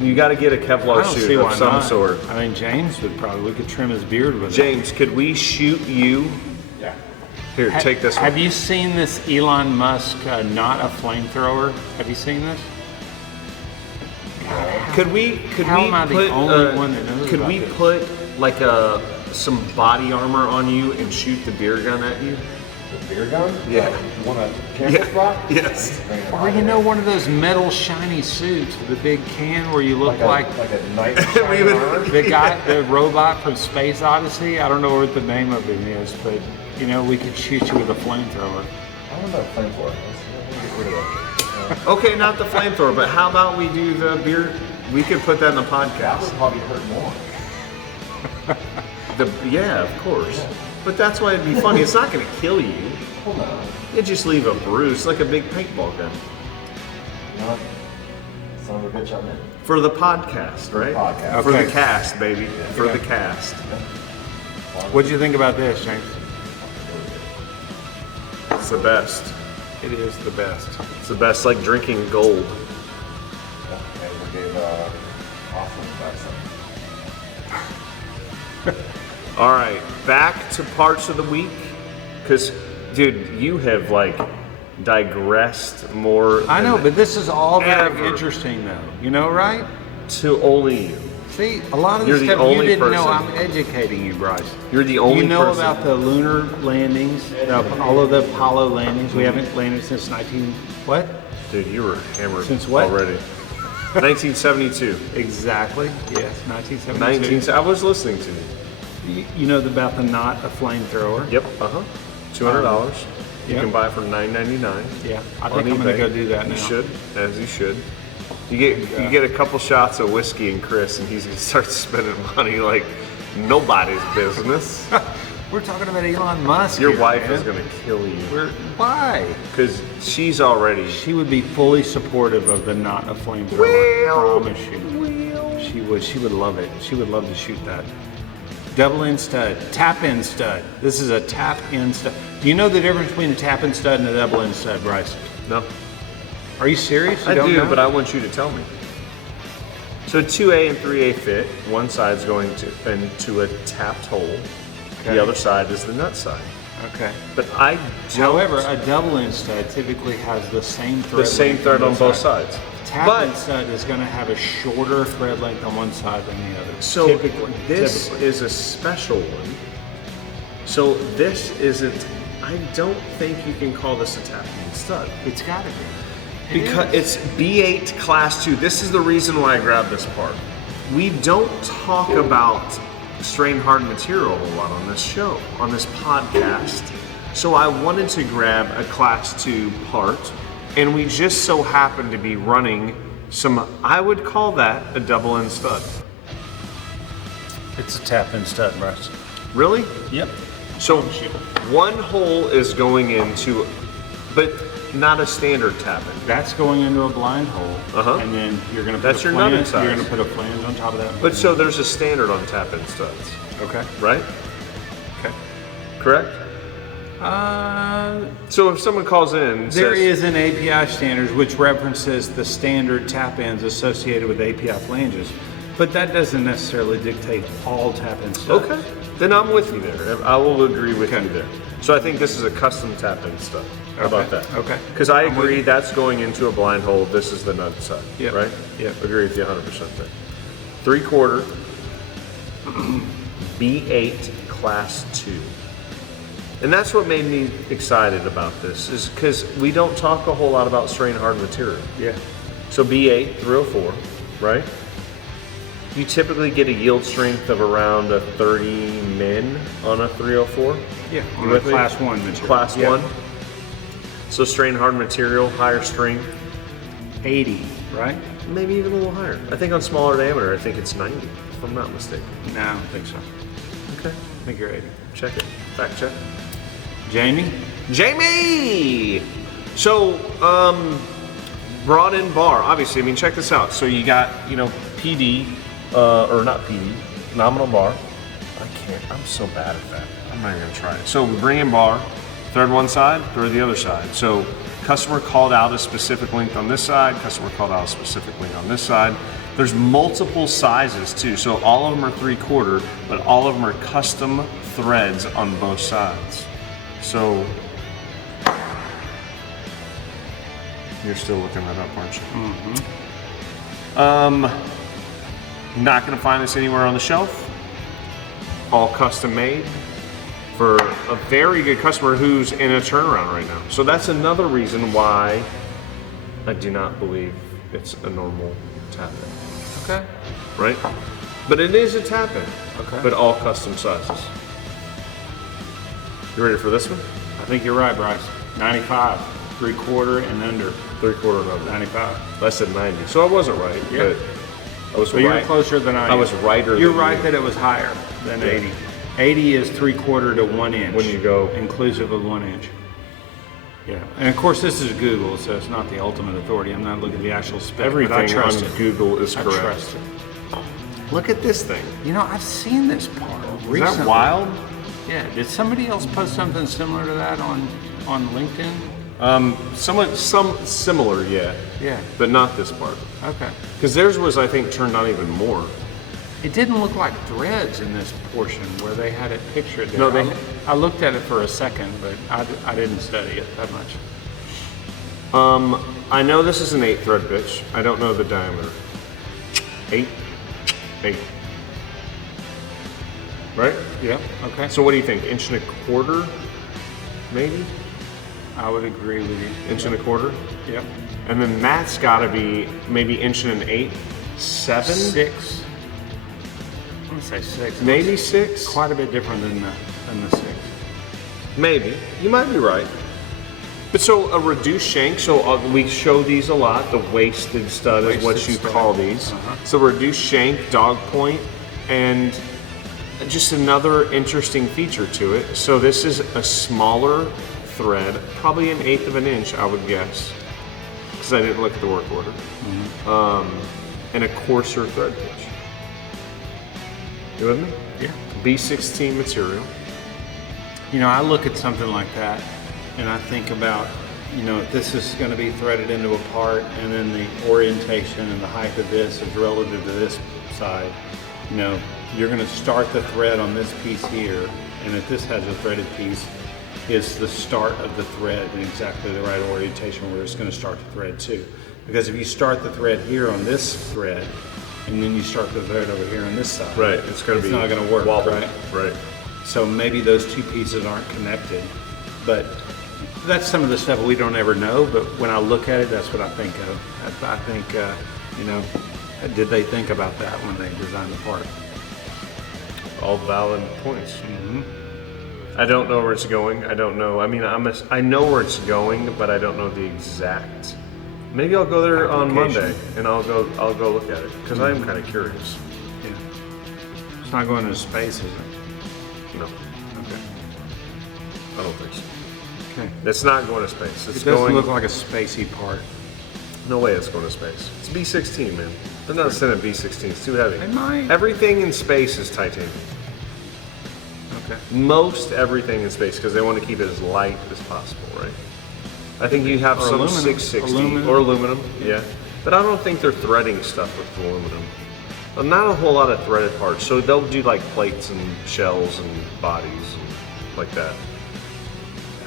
You got to get a I Kevlar don't see suit why of some not. sort. I mean, James would probably. We could trim his beard with it. James, could we shoot you? Yeah. Here, take this one. Have you seen this Elon Musk not a flamethrower? Have you seen this? Could we How am I the put only one that knows could about we this? put like some body armor on you and shoot the beer gun at you? The beer gun? Yeah. You want a camper spot? Yes. Or one of those metal shiny suits with a big can where you look like a knight in shining armor? the robot from Space Odyssey. I don't know what the name of it is, but we could shoot you with a flamethrower. I don't know flamethrower. Let's get rid of that. Okay, not the flamethrower, but how about we do the beer? We could put that in the That podcast. would probably hurt more. Yeah, of course. Yeah. But that's why it'd be funny. It's not going to kill you. Hold on. It just leave a bruise, like a big paintball gun. Not son of a bitch, I'm in. For the podcast, right? Podcast. For Okay. the cast, baby. For Okay. the cast. What'd you think about this, James? It's the best. It is the best. It's the best, like drinking gold. Yeah, and we gave Austin back some. All right, back to parts of the week. Because, dude, you have like digressed more. I know, than but this is all very ever. interesting, though. You know, right? to only you. See, a lot of You're this the stuff you only didn't know. person. I'm educating you, Bryce. You're the only You know person. about the lunar landings, all of the Apollo landings. We haven't landed since 19... What? Dude, you were hammered Since what? already. 1972. Exactly. Yes, 1972. 19. I was listening to you. You know about the Not a Flamethrower? Yep. $200. You Yep. can buy it for $9.99. Yeah, I on think I'm going to eBay. go do that now. You should, as you should. You get a couple shots of whiskey and Kris, and he's gonna start spending money like nobody's business. We're talking about Elon Musk. Your here, wife man. is gonna kill you Why? because she's already. She would be fully supportive of the Not a Flamethrower. Well, I promise you. She would. She would love it. She would love to shoot that. Double in stud, tap in stud. This is a tap in stud. Do you know the difference between a tap in stud and a double in stud, Bryce? No, Are you serious? You I don't do, know? but I want you to tell me. So 2A and 3A fit. One side's going into a tapped hole. Okay. The other side is the nut side. Okay. But I don't. However, a double in stud typically has the same thread. the same length thread on both sides. Tap But in stud is going to have a shorter thread length on one side than the other. so typically, this typically. is a special one. So this isn't. I don't think you can call this a tap-in stud. It's got to be. Because it's B8 Class 2. This is the reason why I grabbed this part. We don't talk about strain hardened material a whole lot on this show, on this podcast. So I wanted to grab a Class 2 part, and we just so happen to be running some, I would call that a double end stud. It's a tap in stud, Bryce. Really? Yep. So one hole is going into, but not a standard tap-in. That's going into a blind hole, Uh-huh. and then you're going to put That's a your flange. nutted size. You're going to put a flange on top of that. But so there's a standard on tap-in studs, okay. right? Okay. Correct? Uh, So if someone calls in and there says, is an API standards which references the standard tap ins associated with API flanges, but that doesn't necessarily dictate all tap in studs. okay, then I'm with you there. I will agree with Okay. you there. So I think this is a custom tap-in stud. How about Okay. that? Okay. Because I I'm with agree you. that's going into a blind hole. This is the nut side, Yep. right? Yep. Agree with you 100% there. 3/4 B8 Class 2. And that's what made me excited about this, is because we don't talk a whole lot about strain hard material. Yeah. So B8, 304, right? You typically get a yield strength of around a 30 min on a 304. Yeah. You On a with me? class 1 material. Class Yeah. 1. So strain hard material, higher strength, 80, right? maybe even a little higher. I think on smaller diameter, I think it's 90, if I'm not mistaken. No, I don't think so. Okay, I think you're 80. check it. Fact check. Jamie? Jamie! So, brought in bar, obviously. I mean, check this out. So you got, PD, or not PD, nominal bar. I'm so bad at that. I'm not even gonna try it. So we bring in bar, thread one side, thread the other side. So customer called out a specific length on this side, customer called out a specific length on this side. There's multiple sizes too. So all of them are 3/4, but all of them are custom threads on both sides. So you're still looking that up, aren't you? Mm-hmm. Not gonna find this anywhere on the shelf. All custom made for a very good customer who's in a turnaround right now. So that's another reason why I do not believe it's a normal tap-in, Okay. right? But it is a tap-in, Okay. but all custom sizes. You ready for this one? I think you're right, Bryce. 95, 3/4 and under. 3/4 and under. 95. I said 90, so I wasn't right, Yeah. but I was So you're right. closer than I am. I was righter You're than right you. that it was higher than Yeah. 80. 80 is 3/4 to 1 inch. When you go- inclusive of 1 inch. Yeah, and of course this is Google, so it's not the ultimate authority. I'm not looking at the actual spec. but I Everything trust on it. Google is I correct. trust it. Look at this thing. You know, I've seen this part Is recently. that wild? Yeah. Did somebody else post something similar to that on LinkedIn? Some similar, yeah. Yeah. But not this part. Okay. Because theirs was, I think, turned on even more. It didn't look like threads in this portion where they had it pictured there. No, they- I looked at it for a second, but I didn't study it that much. I know this is an 8 thread pitch. I don't know the diameter. 8. Right? Yeah. Okay. So what do you think? 1.25 inch, maybe? I would agree with you. 1.25 inch? Yep. And then that's got to be maybe 1.8 inch, 7? 6. I'm gonna say 6. Maybe 6? Quite a bit different than the 6. Maybe. You might be right. But so a reduced shank, so we show these a lot, the wasted stud is what Wasted you stud. call these. Uh-huh. So reduced shank, dog point, and just another interesting feature to it. So this is a smaller thread, probably 1/8 of an inch, I would guess, because I didn't look at the work order, and a coarser thread pitch. You with me? Yeah. B16 material. You know, I look at something like that and I think about, you know, if this is going to be threaded into a part and then the orientation and the height of this is relative to this side, you know, you're going to start the thread on this piece here, and if this has a threaded piece, it's the start of the thread in exactly the right orientation where it's going to start the thread too. Because if you start the thread here on this thread, and then you start the thread over here on this side, Right, it's going to be not going to work, wobble. right? Right. So maybe those two pieces aren't connected, but that's some of the stuff we don't ever know. But when I look at it, that's what I think of. I think, you know, did they think about that when they designed the part? All valid points. I don't know where it's going. I don't know. I mean, I know where it's going, but I don't know the exact. Maybe I'll go there on Application. Monday and I'll go look at it because I am kind of curious. Yeah. It's not going into space, is it? No, Okay. I don't think so. Okay. It's not going to space. It's It doesn't going. look like a spacey part. No way it's going to space. It's B16, man. They're not sending B16. It's too heavy. They might. Everything in space is titanium. Okay. Most everything in space because they want to keep it as light as possible, right? I think you have Or some aluminum. 660 Aluminum. or aluminum, yeah. But I don't think they're threading stuff with aluminum. Not a whole lot of threaded parts. So they'll do like plates and shells and bodies and like that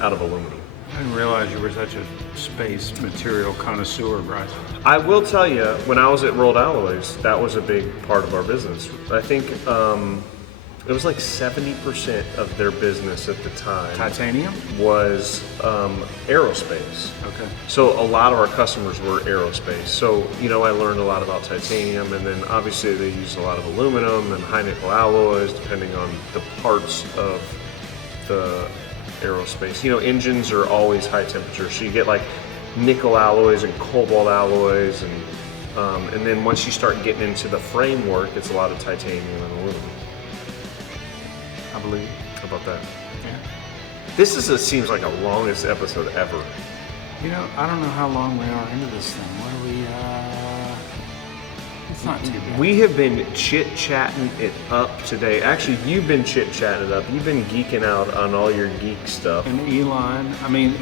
out of aluminum. I didn't realize you were such a space material connoisseur, Bryce. I will tell you, when I was at Rolled Alloys, that was a big part of our business. I think it was like 70% of their business at the time Titanium? was aerospace. Okay. So a lot of our customers were aerospace. So, you know, I learned a lot about titanium, and then obviously they use a lot of aluminum and high nickel alloys depending on the parts of the aerospace. You know, engines are always high temperature, so you get like nickel alloys and cobalt alloys, and then once you start getting into the framework, it's a lot of titanium and aluminum. I believe. How about that? Yeah. This seems like the longest episode ever. You know, I don't know how long we are into this thing. What are we, it's not too bad. We have been chit-chatting it up today. Actually, you've been chit-chatting it up. You've been geeking out on all your geek stuff. And Elon, I mean,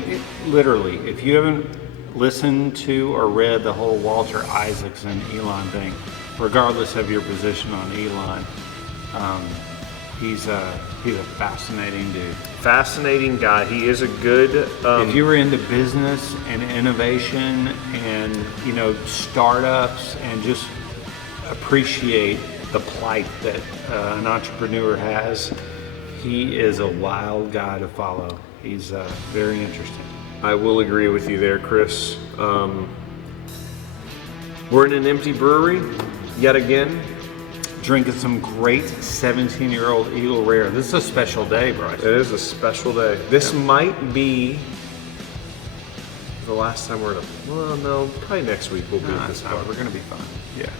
literally, if you haven't listened to or read the whole Walter Isaacson Elon thing, regardless of your position on Elon, he's a fascinating dude. Fascinating guy. He is a good... If you were into business and innovation and, you know, startups and just appreciate the plight that an entrepreneur has, he is a wild guy to follow. He's very interesting. I will agree with you there, Chris. We're in an empty brewery yet again. Drinking some great 17-year-old Eagle Rare. This is a special day, Bryce. It is a special day. This might be the last time we're at a... Well, no, probably next week we'll be at this No, bar. we're going to be fine. Yeah.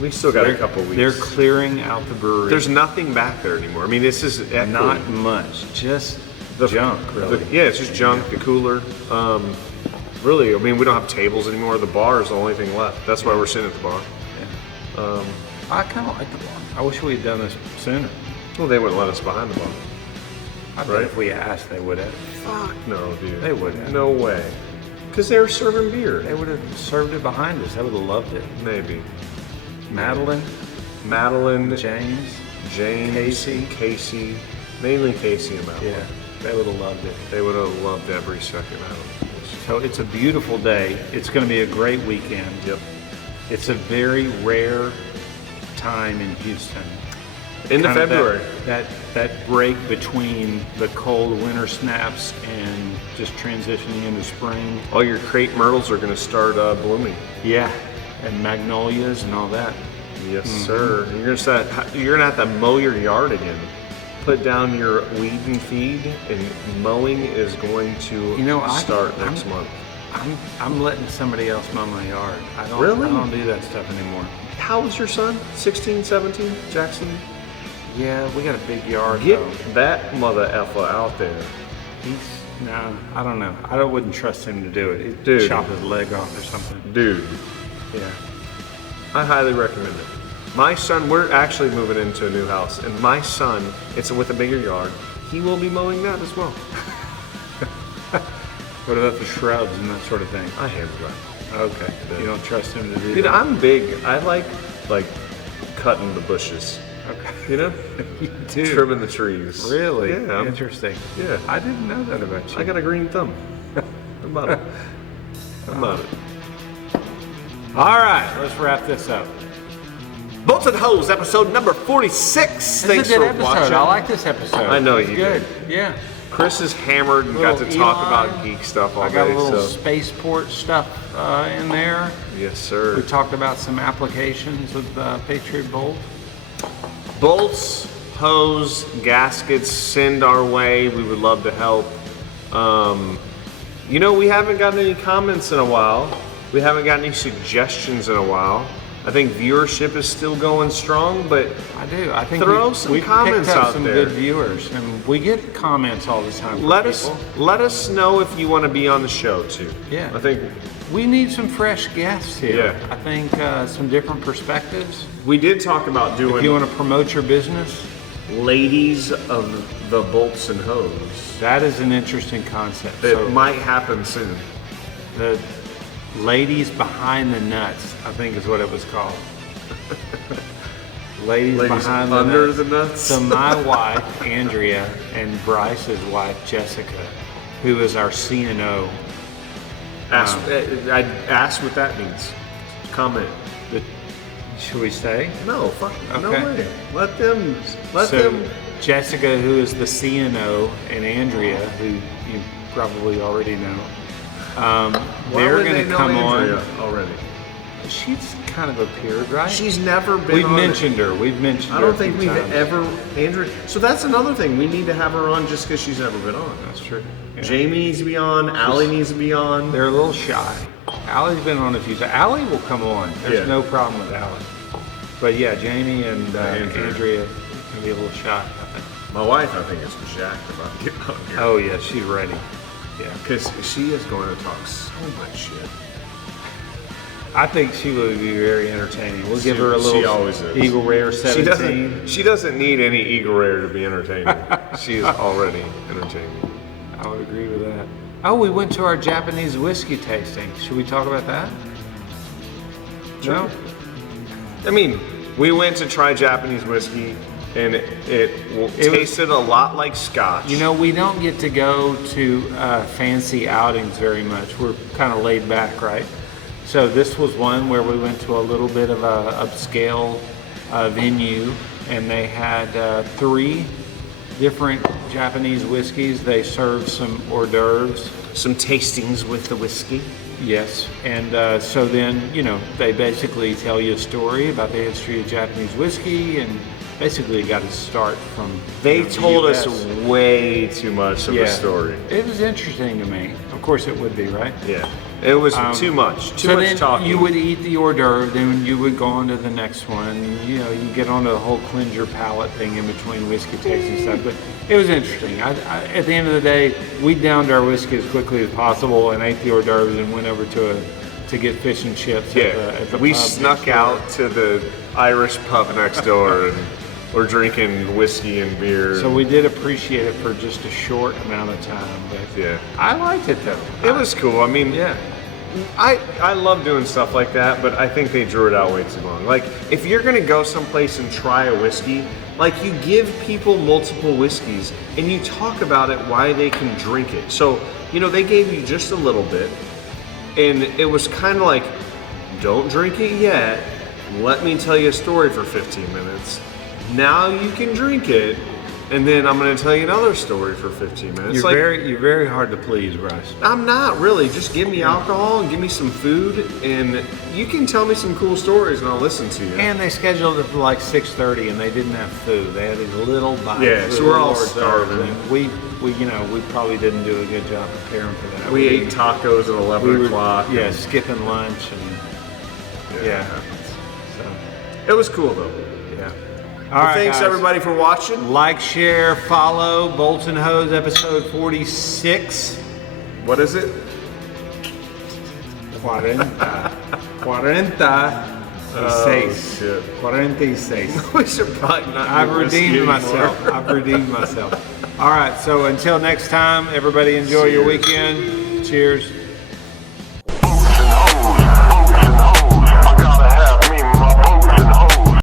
We still got a couple weeks. They're clearing out the brewery. There's nothing back there anymore. I mean, this is not much, just the junk, really. Yeah, it's just junk, the cooler. Really, I mean, we don't have tables anymore. The bar is the only thing left. That's why we're sitting at the bar. Yeah. I kind of like the bar. I wish we had done this sooner. Well, they wouldn't let us behind the bar. I bet if we asked, they would have. Fuck no, dude. They would have. No way. Because they were serving beer. They would have served it behind us. I would have loved it. Maybe. Madeline, James, Casey, mainly Casey and Madeline. Yeah, they would have loved it. They would have loved every second out of it. So it's a beautiful day. It's going to be a great weekend. Yep. It's a very rare time in Houston. Into February. That break between the cold winter snaps and just transitioning into spring. All your crepe myrtles are going to start blooming. Yeah, and magnolias and all that. Yes, sir. You're gonna have to mow your yard again. Put down your weed and feed, and mowing is going to start next month. I'm letting somebody else mow my yard. I don't do that stuff anymore. How old's your son? 16, 17, Jackson? Yeah, we got a big yard. Get though. that mother effer out there. I don't know. I wouldn't trust him to do it. He'd chop his leg off or something. Dude. Yeah. I highly recommend it. My son, we're actually moving into a new house, and my son, it's with a bigger yard, he will be mowing that as well. What about the shrubs and that sort of thing? I hand dry. Okay. You don't trust him to do Dude, that? I'm big. I like cutting the bushes. Okay. You know? You do. Trimming the trees. Really? Yeah. Interesting. Yeah. I didn't know that about you. I got a green thumb. How about it? How about it? All right, let's wrap this up. Bolts and Hose, episode number 46. This Thanks is a good for episode. watching. I like this episode. I know It's you good. do. Yeah. Chris is hammered and got to Little talk Elon. about geek stuff all I got day. a little So. spaceport stuff in there. Yes, sir. We talked about some applications with Patriot Bolt. Bolts, hose, gaskets, send our way. We would love to help. We haven't gotten any comments in a while. We haven't gotten any suggestions in a while. I think viewership is still going strong, but I do. I think throw some comments picked up out some there. good viewers, and we get comments all the time. Let us know if you want to be on the show too. Yeah. I think we need some fresh guests here. Yeah. I think some different perspectives. we did talk about If doing you want to promote your business, ladies of the bolts and hose. that is an interesting concept. It might happen soon. The ladies behind the nuts, I think is what it was called. Ladies behind under the nuts. the nuts. So my wife, Andrea, and Bryce's wife, Jessica, who is our CNO. I ask what that means. Comment. Should we say? No, fuck. No Okay. way. Let them. So Jessica, who is the CNO, and Andrea, who you probably already know, they're going to come on. Already. She's kind of appeared, right? She's never been. We've on mentioned her. We've mentioned her. I don't a think few we've times. ever Andrea. So that's another thing. We need to have her on just because she's never been on. That's true. Yeah. Jamie needs to be on. Allie needs to be on. They're a little shy. Allie's been on a few times. Allie will come on. There's Yeah. no problem with Allie. But yeah, Jamie and Andrea can be a little shy, I think. My wife, I think, is jacked about getting on here. Oh yeah, she's ready. Yeah. Because she is going to talk so much shit. I think she would be very entertaining. We'll give her a She little always is. Eagle Rare 17. She doesn't need any Eagle Rare to be entertaining. She is already entertaining. I would agree with that. Oh, we went to our Japanese whiskey tasting. Should we talk about that? No? I mean, we went to try Japanese whiskey, and it tasted a lot like Scotch. You know, we don't get to go to fancy outings very much. We're kind of laid back, right? So this was one where we went to a little bit of a upscale venue, and they had 3 different Japanese whiskeys. They served some hors d'oeuvres. some tastings with the whiskey. Yes, and so then, you know, they basically tell you a story about the history of Japanese whiskey and basically got his start from. They the told US. us way too much of the story. It was interesting to me. Of course, it would be, right? Yeah, it was too much. Too so much then talking. you would eat the hors d'oeuvre, then you would go on to the next one. You know, you get onto the whole cleanse your palate thing in between whiskey tasting stuff. But it was interesting. At the end of the day, we downed our whiskey as quickly as possible and ate the hors d'oeuvres and went over to get fish and chips. At the we pub snuck next door. out to the Irish pub next door and we're drinking whiskey and beer. So we did appreciate it for just a short amount of time. But yeah, I liked it though. it was cool. I mean, Yeah. I love doing stuff like that, but I think they drew it out way too long. Like, if you're gonna go someplace and try a whiskey, like, you give people multiple whiskeys and you talk about it, why they can drink it. So, you know, they gave you just a little bit, and it was kind of like, don't drink it yet. Let me tell you a story for 15 minutes. Now you can drink it, and then I'm going to tell you another story for 15 minutes. You're very hard to please, Bryce. I'm not really. Just give me alcohol and give me some food, and you can tell me some cool stories, and I'll listen to you. And they scheduled it for like 6:30, and they didn't have food. They had these little bites. Yeah, so we're all starving. And we probably didn't do a good job preparing for that. We ate tacos at 11 o'clock. Yeah, skipping lunch and yeah. So It was cool, though. yeah. Well, thanks, everybody, for watching. Like, share, follow. Bolts and Hose, episode 46. What is it? 40. 46. Shit. 46. We should probably not. I've do whiskey redeemed anymore. myself. I've redeemed myself. All right, so until next time, everybody enjoy your weekend. Cheers.